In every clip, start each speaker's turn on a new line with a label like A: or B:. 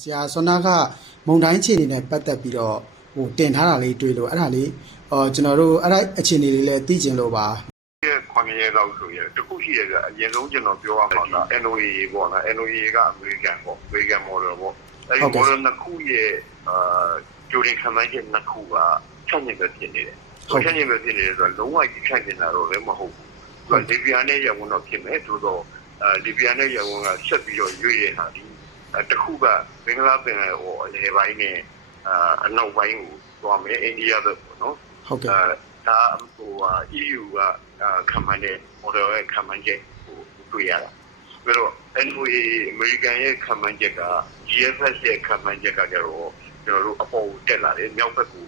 A: ဆရာဆွမ်းနာကမုံတိုင်းခြေအနေနဲ့ပတ်သက်ပြီးတော့ဟိုတင်ထားတာလေးတွေ့လို့အဲ့ဒါလေးအော်ကျွန်တော်တို့အဲ့ဒါအခြေအနေလေးလည်းသိကျင်လို့ပါ
B: ရဲ့ခွန်ရဲလောက်ဆိုရတခုရှိရပြအရင်ဆုံးကျွန်တော်ပြောရမှာက NOA ပေါ့နော် NOA ကအမေရိကန်ပေါ့အမေရိကန် model ပေါ့အဲဒီ model နှစ်ခုရဲ့အာဂျိုဒင်ခမိုင်းချက်နှစ်ခုကချက်ညင်ပဲဖြစ်နေတယ်ချက်ညင်ပဲဖြစ်နေတယ်ဆိုတော့လုံးဝကြီးချက်ညင်တာတော့လည်းမဟုတ်ဘူးလီဘီယာနဲ့ရဝန်တော့ဖြစ်မယ်သို့တော့အာလီဘီယာနဲ့ရဝန်ကဆက်ပြီးတော့ရွေ့ရတာဒီ တခုကဘင်္ဂလားပင်လယ်ဟောအလယ်ပိုင်းနဲ့အာအနောက်ပိုင်းကိုသွားမယ်အိန္ဒိယဘက်ပေါ့နော်
A: ဟုတ်ကဲ့
B: အဲဒါဟိုဟာ EU ကခံမှန်းတဲ့ model ရဲ့ခံမှန်းချက်ဟိုတွေ့ရတာပြီးတော့ NOA American ရဲ့ခံမှန်းချက်က GFS ရဲ့ခံမှန်းချက်ကကြတော့ကျွန်တော်တို့အပေါ်ကိုတက်လာတယ်မြောက်ဘက်ကို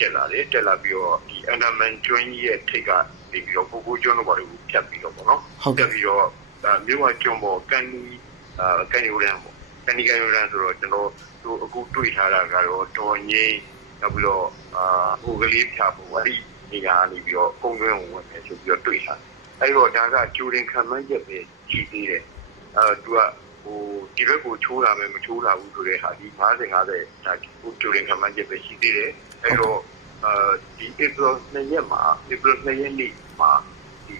B: တက်လာတယ်တက်လာပြီးတော့ဒီ Andaman ကျွန်းကြီးရဲ့ထိပ်ကနေပြီးတော့ကိုကိုကျွန်းတို့ဘာလို့ဖြတ်ပြီးတော့ပေါ့နော်
A: ဟုတ်
B: ဖြ
A: ကဲ့
B: တ်ပြီးတော့ဒါမြို့ဝကျွန်းပေါ်ကန်နီအာကန်နီရန်ပေါ့ ကန်နီကန်ရန်ဆိုတော့ကျွန်တော်တို့အခုတွေ့ထားတာကတော့တော်ငိမ့်နောက်ပြီးတော့အာဟိုကလေးဖြာဖို့အဲ့ဒီနေရာနေပြီးတော့ကုန်းတွင်းကိုဝင်တယ်ဆိုပြီးတော့တွေ့ထားအဲ့တော့ဒါကကျူရင်ခံမှန်းချက်ပဲရှိသေးတယ်အဲသူကဟိုဒီဘက်ကိုချိုးလာမယ်မချိုးလာဘူးဆိုတဲ့ဟာဒီ50 50ဒါကျူရင်ခံမှန်းချက်ပဲရှိသေးတယ်အဲ့တော့အဲဒီ April 2ရက်မှာ April 2ရက်နေ့မှာဒီ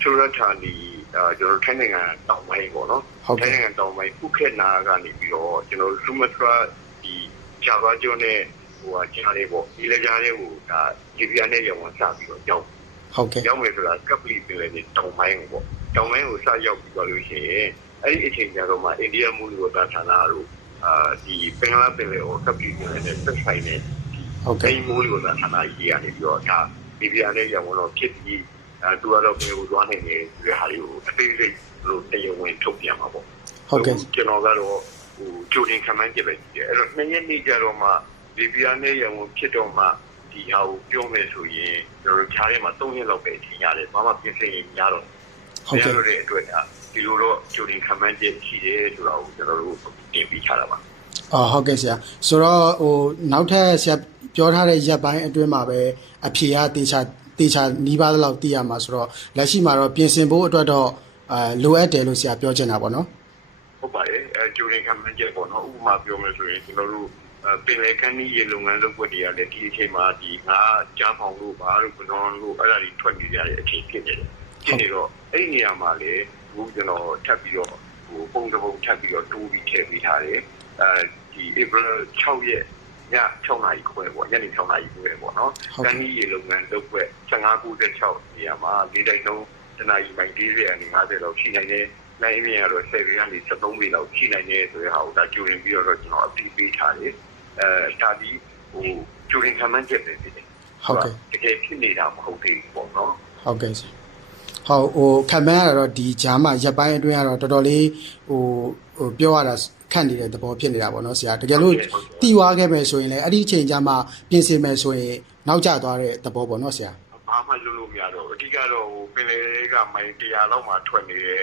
B: ချူရထာနီအဲ ကျွန်တော်ထိုင်းနိုင်ငံတောင်ပိုင်းပေါ့နော်
A: ဟုတ်ကဲ့
B: ထိုင်းနိုင်ငံတောင်ပိုင်းကုခေနာကနေပြီးတော့ကျွန်တော်ဆူမထရာဒီဂျာဗာကျွန်းနဲ့ဟိုဟာကြားလေးပေါ့ဒီလေကြားလေးကိုဒါဒီပြားနဲ့ရောင်းစပြီးတော့ကြောက်
A: ဟုတ်ကဲ့
B: ရောက်မယ်ဆိုတာကပ်ပလီပင်လေနဲ့တောင်ပိုင်းကိုပေါ့တောင်ပိုင်းကိုစရောက်ပြီးတော့လို့ရှိရင်အဲ့ဒီအချိန်ကျတော့မှအိန္ဒိယမူလဝတ္တဌာနတို့အာဒီပင်လယ်ပင်လေကိုကပ်ပလီပင်လေနဲ့ဆက်ဆိုင်နေ
A: ဟုတ်ကဲ့
B: အဲ့ဒီမူလဝတ္တဌာနကြီးကနေပြီးတော့ဒါဒီပြားနဲ့ရောင်းတော့ဖြစ်ပြီး အဲသူကတော့ပြေကိုသွားနိုင်တယ်ဒီဟာလေးကိုအသေးစိတ်လို့တရားဝင်ထုတ်ပြန်မှာပေါ့
A: ဟုတ်ကဲ့
B: ကျွန်တော်ကတော့ဟိုဂျိုဒင်ခမန်းကြပဲကြည့်တယ်အဲ့တော့နှစ်ရက်နေကြတော့မှလီဘီယာနဲ့ရံဝင်ဖြစ်တော့မှဒီဟာကိုပြောမယ်ဆိုရင်ကျွန်တော်တို့ခြားထဲမှာ၃ရက်လောက်ပဲထင်ရတယ်ဘာမှပြင်ဆင်ရင်များတော့
A: ဟုတ်ကဲ့
B: ရတဲ့အတွက်ဒါဒီလိုတော့ဂျိုဒင်ခမန်းကြရှိတယ်ဆိုတာကိုကျွန်တော်တို့တင်ပြချတာပါ
A: အော်ဟုတ်ကဲ့ဆရာဆိုတော့ဟိုနောက်ထပ်ဆရာပြောထားတဲ့ရက်ပိုင်းအတွင်းမှာပဲအဖြေကတေချာ တေချာနီးပါးလောက်သိရမှာဆိုတော့လက်ရှိမှာတော့ပြင်ဆင်ဖို့အတွက်တော့အဲလိုအပ်တယ်လို့ဆရာပြောချင်တာပေါ့နော်
B: ဟုတ်ပါတယ်အဲဂျိုဒင်ခမန်းကြပေါ့နော်ဥပမာပြောမယ်ဆိုရင်ကျွန်တော်တို့ပင်လယ်ကမ်းနီးရေလုပ်ငန်းလုပ်ွက်တွေကလည်းဒီအချိန်မှာဒီငါကြားဖောင်လို့ဘာလို့ဘွန်လို့အဲ့ဒါတွေထွက်နေကြတဲ့အချိန်ဖြစ်နေတယ်ဖြစ်နေတော့အဲ့ဒီနေရာမှာလေအခုကျွန်တော်ထပ်ပြီးတော့ဟိုပုံတစ်ပုံထပ်ပြီးတော့တိုးပြီးထည့်ပေးထားတယ်အဲဒီ April 6ရက် ည6နာရီခွဲပေါ့ညနေ6နာရီခွဲပေါ့နော်ကမ်းနီးရေလုပ်ငန်းလုပ်ွက်1596နေရာမှာဒီတိုင်းလုံးတနာရီပိုင်း40ရာနေ50လောက်ရှိနိုင်တယ်လိုင်းအင်းရတော့7ရာနေ73ပေလောက်ရှိနိုင်တယ်ဆိုတဲ့ဟာကိုဒါကြိုရင်ပြီးတော့ကျွန်တော်အပြီးပေးထားတယ်အဲဒါဒီဟိုကြိုရင်ခမန်းချက်ပဲဖြစ်တယ်
A: ဟုတ်ကဲ့
B: တကယ်ဖြစ်နေတာမဟုတ်သေးဘူးပေါ့နော်
A: ဟုတ်ကဲ့ဆရာ ဟုတ်ဟိုခံမန်းရတော့ဒီဂျားမှာရက်ပိုင်းအတွင်းကတော့တော်တော်လေးဟိုဟိုပြောရတာခန့်နေတဲ့သဘောဖြစ်နေတာပေါ့နော်ဆရာတကယ်လို့တီဝါခဲ့မယ်ဆိုရင်လည်းအဲ့ဒီအချိန်ကျမှပြင်ဆင်မယ်ဆိုရင်နောက်ကျသွားတဲ့သဘောပေါ့နော်ဆရာ
B: ဘာမှလုပ်လို့မရတော့အဓိကတော့ဟိုပင်လေကမိုင်100လောက်မှထွက်နေတဲ့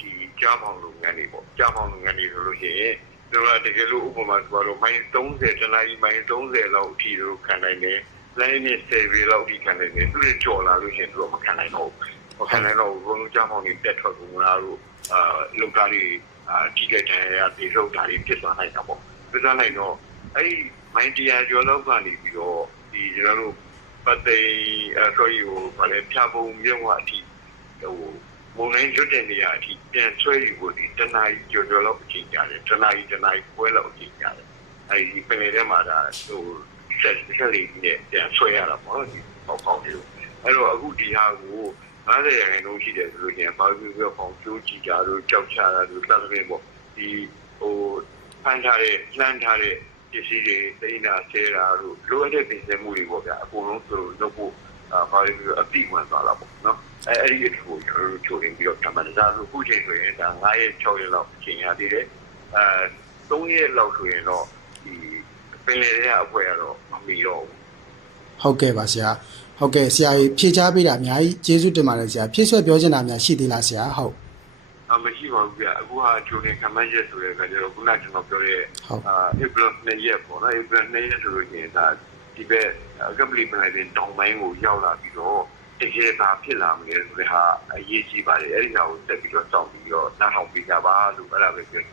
B: ဒီကြားပေါင်လုပ်ငန်းတွေပေါ့ကြားပေါင်လုပ်ငန်းတွေဆိုလို့ရှိရင်တို့ကတကယ်လို့ဥပမာဆိုတော့မိုင်30တနာရီမိုင်30လောက်အထိတို့ခံနိုင်တယ်လိုင်းနဲ့10ပေလောက်အထိခံနိုင်တယ်သူတွေကြော်လာလို့ရှိရင်တို့မခံနိုင်တော့ဘူး မခံနိုင်တော့ဘူးဘုံလုံးကြားပေါင်တွေတက်ထွက်ကုန်လားတို့အာလောက်သားတွေအာကြီးတဲ့တန်ရပြေဆုံးတာတွေဖြစ်သွားနိုင်တာပေါ့ပြသနိုင်တော့အဲ့ဒီမိုင်100ကျော်လောက်ကနေပြီးတော့ဒီကျွန်တော်တို့ပတ်သိအဲ sorry ဟိုဗာလေဖြာပုံမြုံကအထိဟိုမုံနိုင်ရွတ်တဲ့နေရာအထိပြန်ဆွဲယူဖို့ဒီတနားကြီးကြော်ကြော်လောက်အချိန်ကြာတယ်တနားကြီးတနားကြီးပွဲလောက်အချိန်ကြာတယ်အဲဒီပင်လေထဲမှာဒါဟိုဆက်ဆက်လေးနဲ့ပြန်ဆွဲရတာပေါ့ဒီပေါက်ပေါက်လေးအဲ့တော့အခုဒီဟာကို 90ရာခိုင်နှုန်းရှိတယ်ဆိုလို့ရှိရင်ဘာလို့ပြောပေါင်းကျိုးကြည့်ကြတို့ကြောက်ချတာတို့သတ်သဖြင့်ပေါ့ဒီဟိုဖန်ထားတဲ့လှမ်းထားတဲ့ပစ္စည်းတွေသိနေတာဆဲတာတို့လိုအပ်တဲ့ပြင်ဆင်မှုတွေပေါ့ဗျာအကုန်လုံးသူတို့လုပ်ဖို့အာဘာလို့အတိဝင်သွားတာပေါ့နော်အဲအဲ့ဒီအထူကိုကျွန်တော်တို့ချိုးရင်းပြီးတော့တမန်စားလို့ခုချိန်ဆိုရင်ဒါ9ရက်6ရက်လောက်ချိန်ရသေးတယ်အဲ3ရက်လောက်ဆိုရင်တော့ဒီပင်လေတွေကအဖွဲရတော့မမီတော့ဘူး
A: ဟုတ်ကဲ့ပါဆရာဟုတ်ကဲ့ဆရာကြီးဖြည့်ချပေးတာအများကြီးကျေးဇူးတင်ပါတယ်ဆရာဖြည့်ဆွဲပြောချင်တာများရှိသေးလားဆရာဟုတ်
B: အမရှိပါဘူးဗျအခုဟာဂျိုနေခမန်းရက်ဆိုတဲ့အခါကျတော့ခုနကကျွန်တော်ပြောတဲ့
A: ဟုတ်
B: အာ April 2ရက်ပေါ့နော် April 2ရက်ဆိုလို့ရှိရင်ဒါဒီဘက်ကပလီပလိုက်တဲ့တောင်ပိုင်းကိုရောက်လာပြီးတော့တကယ်ဒါဖြစ်လာမယ်ဆိုတဲ့ဟာအရေးကြီးပါတယ်အဲ့ဒီဟာကိုတက်ပြီးတော့စောင့်ပြီးတော့နားထောင်ပေးကြပါလို့အဲ့ဒါပဲပြော